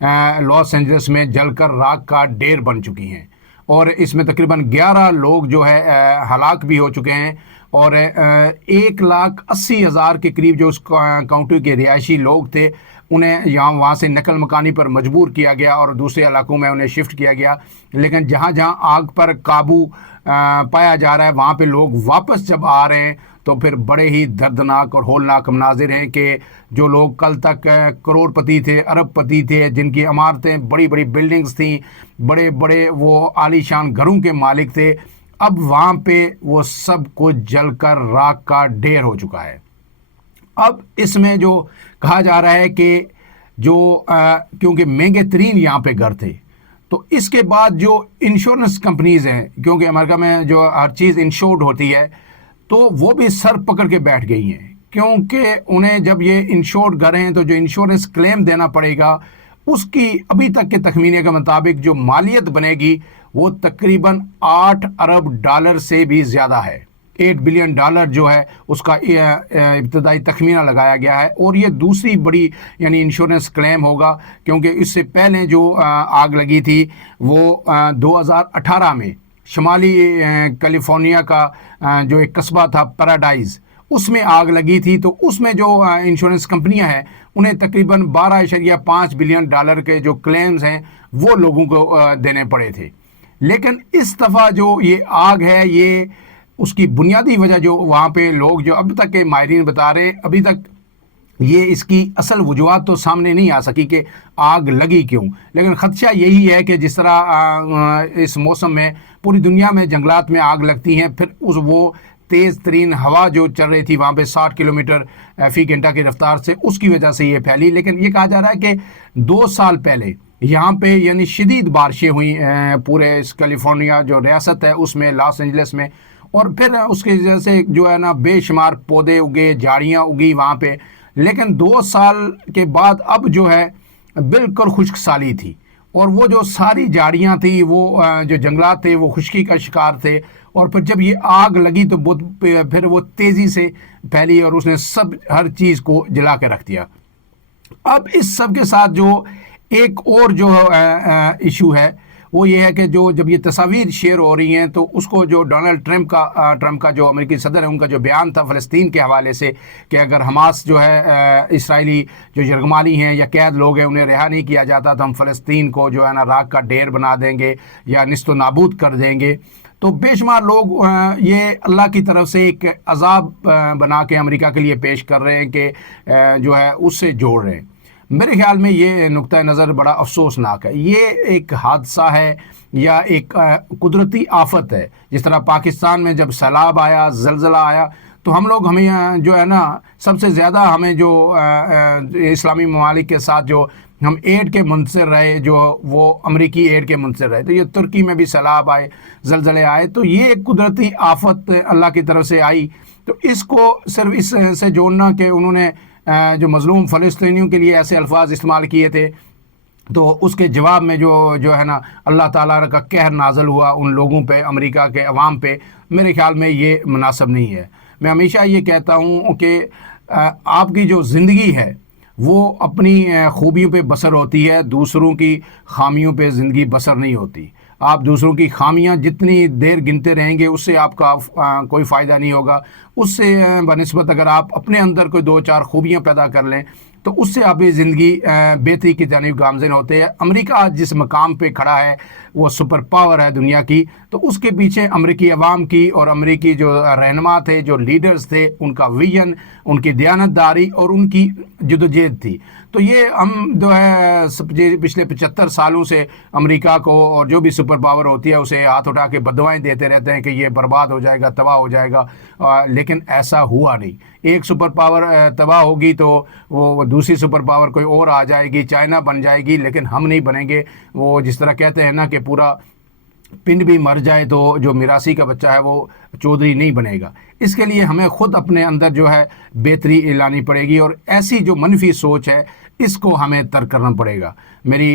Los Angeles میں جل کر راکھ کا ڈھیر بن چکی ہیں، اور اس میں تقریباً 11 لوگ جو ہے ہلاک بھی ہو چکے ہیں، اور 1,80,000 کے قریب جو اس کاؤنٹی کے رہائشی لوگ تھے انہیں وہاں سے نقل مکانی پر مجبور کیا گیا اور دوسرے علاقوں میں انہیں شفٹ کیا گیا۔ لیکن جہاں جہاں آگ پر قابو پایا جا رہا ہے وہاں پہ لوگ واپس جب آ رہے ہیں تو پھر بڑے ہی دردناک اور ہولناک مناظر ہیں کہ جو لوگ کل تک کروڑ پتی تھے، ارب پتی تھے، جن کی عمارتیں بڑی بڑی بلڈنگز تھیں، بڑے بڑے وہ عالی شان گھروں کے مالک تھے، اب وہاں پہ وہ سب کچھ جل کر راکھ کا ڈھیر ہو چکا ہے۔ اب اس میں جو کہا جا رہا ہے کہ جو کیونکہ مہنگے ترین یہاں پہ گھر تھے، تو اس کے بعد جو انشورنس کمپنیز ہیں، کیونکہ امریکہ میں جو ہر چیز انشورڈ ہوتی ہے، تو وہ بھی سر پکڑ کے بیٹھ گئی ہیں، کیونکہ انہیں جب یہ انشورڈ گھر ہیں تو جو انشورنس کلیم دینا پڑے گا اس کی ابھی تک کے تخمینے کے مطابق جو مالیت بنے گی وہ تقریباً 8 ارب ڈالر سے بھی زیادہ ہے۔ 8 بلین ڈالر جو ہے اس کا ابتدائی تخمینہ لگایا گیا ہے، اور یہ دوسری بڑی یعنی انشورنس کلیم ہوگا، کیونکہ اس سے پہلے جو آگ لگی تھی وہ 2018 میں شمالی کیلیفورنیا کا جو ایک قصبہ تھا پیراڈائز، اس میں آگ لگی تھی، تو اس میں جو انشورنس کمپنیاں ہیں انہیں تقریباً 12.5 بلین ڈالر کے جو کلیمز ہیں وہ لوگوں کو دینے پڑے تھے۔ لیکن اس دفعہ جو یہ آگ ہے، یہ اس کی بنیادی وجہ جو وہاں پہ لوگ جو اب تک کے ماہرین بتا رہے ہیں، ابھی تک یہ اس کی اصل وجوہات تو سامنے نہیں آ سکی کہ آگ لگی کیوں، لیکن خدشہ یہی ہے کہ جس طرح اس موسم میں پوری دنیا میں جنگلات میں آگ لگتی ہیں، پھر وہ تیز ترین ہوا جو چل رہی تھی وہاں پہ 60 کلومیٹر فی گھنٹہ کی رفتار سے، اس کی وجہ سے یہ پھیلی۔ لیکن یہ کہا جا رہا ہے کہ 2 سال پہلے یہاں پہ یعنی شدید بارشیں ہوئیں پورے اس کیلیفورنیا جو ریاست ہے اس میں، لاس اینجلس میں، اور پھر اس کی وجہ سے جو ہے نا بے شمار پودے اگے، جھاڑیاں اگی وہاں پہ، لیکن 2 سال کے بعد اب جو ہے بالکل خشک سالی تھی، اور وہ جو ساری جھاڑیاں تھیں، وہ جو جنگلات تھے وہ خشکی کا شکار تھے، اور پھر جب یہ آگ لگی تو پھر وہ تیزی سے پھیلی اور اس نے ہر چیز کو جلا کے رکھ دیا۔ اب اس سب کے ساتھ جو ایک اور جو ایشو ہے وہ یہ ہے کہ جب یہ تصاویر شیئر ہو رہی ہیں تو اس کو جو ڈونلڈ ٹرمپ کا جو امریکی صدر ہے ان کا جو بیان تھا فلسطین کے حوالے سے کہ اگر حماس جو ہے اسرائیلی جو یرغمالی ہیں یا قید لوگ ہیں انہیں رہا نہیں کیا جاتا تو ہم فلسطین کو جو ہے نا راکھ کا ڈھیر بنا دیں گے یا نیست و نابود کر دیں گے، تو بے شمار لوگ یہ اللہ کی طرف سے ایک عذاب بنا کے امریکہ کے لیے پیش کر رہے ہیں کہ جو ہے اس سے جوڑ رہے ہیں۔ میرے خیال میں یہ نقطہ نظر بڑا افسوسناک ہے۔ یہ ایک حادثہ ہے یا ایک قدرتی آفت ہے، جس طرح پاکستان میں جب سیلاب آیا، زلزلہ آیا، تو ہمیں جو ہے نا سب سے زیادہ ہمیں جو اسلامی ممالک کے ساتھ جو ہم ایڈ کے منتظر رہے، جو وہ امریکی ایڈ کے منتظر رہے، تو یہ ترکی میں بھی سیلاب آئے، زلزلے آئے، تو یہ ایک قدرتی آفت اللہ کی طرف سے آئی۔ تو اس کو صرف اس سے جوڑنا کہ انہوں نے جو مظلوم فلسطینیوں کے لیے ایسے الفاظ استعمال کیے تھے، تو اس کے جواب میں جو ہے نا اللہ تعالیٰ کا قہر نازل ہوا ان لوگوں پہ، امریکہ کے عوام پہ، میرے خیال میں یہ مناسب نہیں ہے۔ میں ہمیشہ یہ کہتا ہوں کہ آپ کی جو زندگی ہے وہ اپنی خوبیوں پہ بسر ہوتی ہے، دوسروں کی خامیوں پہ زندگی بسر نہیں ہوتی۔ آپ دوسروں کی خامیاں جتنی دیر گنتے رہیں گے اس سے آپ کا کوئی فائدہ نہیں ہوگا، اس سے بنسبت اگر آپ اپنے اندر کوئی 2-4 خوبیاں پیدا کر لیں تو اس سے آپ زندگی بہتری کی جانب گامزن ہوتے ہیں۔ امریکہ آج جس مقام پہ کھڑا ہے وہ سپر پاور ہے دنیا کی، تو اس کے پیچھے امریکی عوام کی اور امریکی جو رہنما تھے، جو لیڈرز تھے، ان کا ویژن، ان کی دیانتداری اور ان کی جدوجہد تھی۔ تو یہ ہم جو ہے پچھلے 75 سالوں سے امریکہ کو اور جو بھی سپر پاور ہوتی ہے اسے ہاتھ اٹھا کے بددعائیں دیتے رہتے ہیں کہ یہ برباد ہو جائے گا، تباہ ہو جائے گا، لیکن ایسا ہوا نہیں۔ ایک سپر پاور تباہ ہوگی تو وہ دوسری سپر پاور کوئی اور آ جائے گی، چائنا بن جائے گی، لیکن ہم نہیں بنیں گے۔ وہ جس طرح کہتے ہیں نا کہ پورا پنڈ بھی مر جائے تو جو میراثی کا بچہ ہے وہ چودھری نہیں بنے گا۔ اس کے لیے ہمیں خود اپنے اندر جو ہے بہتری لانی پڑے گی، اور ایسی جو منفی سوچ ہے اس کو ہمیں ترک کرنا پڑے گا۔ میری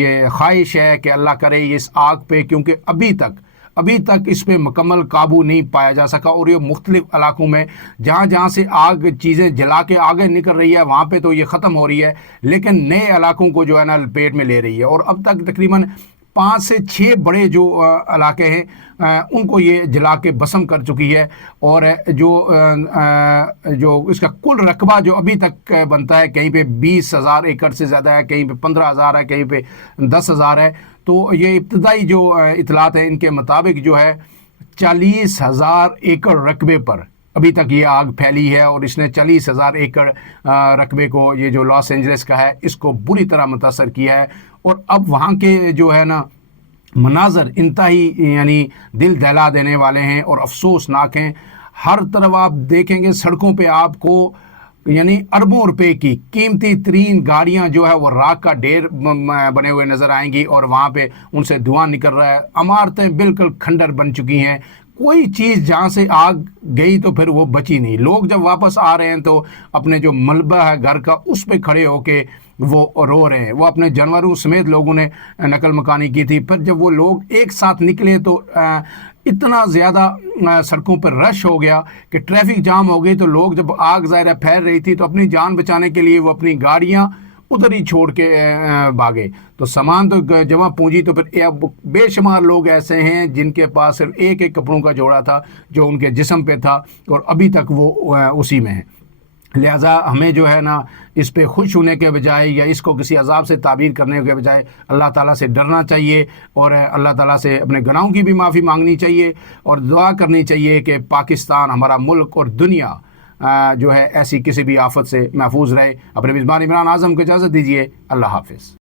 یہ خواہش ہے کہ اللہ کرے یہ اس آگ پہ، کیونکہ ابھی تک ابھی تک اس پہ مکمل قابو نہیں پایا جا سکا، اور یہ مختلف علاقوں میں جہاں جہاں سے آگ چیزیں جلا کے آگے نکل رہی ہے وہاں پہ تو یہ ختم ہو رہی ہے، لیکن نئے علاقوں کو جو ہے نا لپیٹ میں لے رہی ہے، اور اب تک تقریباً 5 سے 6 بڑے جو علاقے ہیں ان کو یہ جلا کے بسم کر چکی ہے، اور جو اس کا کل رقبہ جو ابھی تک بنتا ہے کہیں پہ 20,000 ایکڑ سے زیادہ ہے، کہیں پہ 15,000 ہے، کہیں پہ 10,000 ہے۔ تو یہ ابتدائی جو اطلاعات ہیں ان کے مطابق جو ہے 40,000 ایکڑ رقبے پر ابھی تک یہ آگ پھیلی ہے، اور اس نے 40,000 ایکڑ رقبے کو، یہ جو لاس اینجلس کا ہے، اس کو بری طرح متاثر کیا ہے، اور اب وہاں کے جو ہے نا مناظر انتہائی یعنی دل دہلا دینے والے ہیں اور افسوسناک ہیں۔ ہر طرف آپ دیکھیں گے سڑکوں پہ آپ کو یعنی اربوں روپے کی قیمتی ترین گاڑیاں جو ہے وہ راکھ کا ڈھیر بنے ہوئے نظر آئیں گی، اور وہاں پہ ان سے دھواں نکل رہا ہے، عمارتیں بالکل کھنڈر بن چکی ہیں، کوئی چیز جہاں سے آگ گئی تو پھر وہ بچی نہیں۔ لوگ جب واپس آ رہے ہیں تو اپنے جو ملبہ ہے گھر کا اس پہ کھڑے ہو کے وہ رو رہے ہیں، وہ اپنے جانوروں سمیت لوگوں نے نقل مکانی کی تھی۔ پھر جب وہ لوگ ایک ساتھ نکلے تو اتنا زیادہ سڑکوں پر رش ہو گیا کہ ٹریفک جام ہو گئی، تو لوگ جب آگ ظاہرہ پھیل رہی تھی تو اپنی جان بچانے کے لیے وہ اپنی گاڑیاں ادھر ہی چھوڑ کے بھاگے، تو سامان تو جمع پونجی، تو پھر بے شمار لوگ ایسے ہیں جن کے پاس صرف ایک ایک کپڑوں کا جوڑا تھا جو ان کے جسم پہ تھا، اور ابھی تک وہ اسی میں ہے۔ لہٰذا ہمیں جو ہے نا اس پہ خوش ہونے کے بجائے یا اس کو کسی عذاب سے تعبیر کرنے کے بجائے اللہ تعالیٰ سے ڈرنا چاہیے، اور اللہ تعالیٰ سے اپنے گناہوں کی بھی معافی مانگنی چاہیے، اور دعا کرنی چاہیے کہ پاکستان، ہمارا ملک اور دنیا جو ہے ایسی کسی بھی آفت سے محفوظ رہے۔ اپنے میزبان عمران اعظم کو اجازت دیجیے، اللہ حافظ۔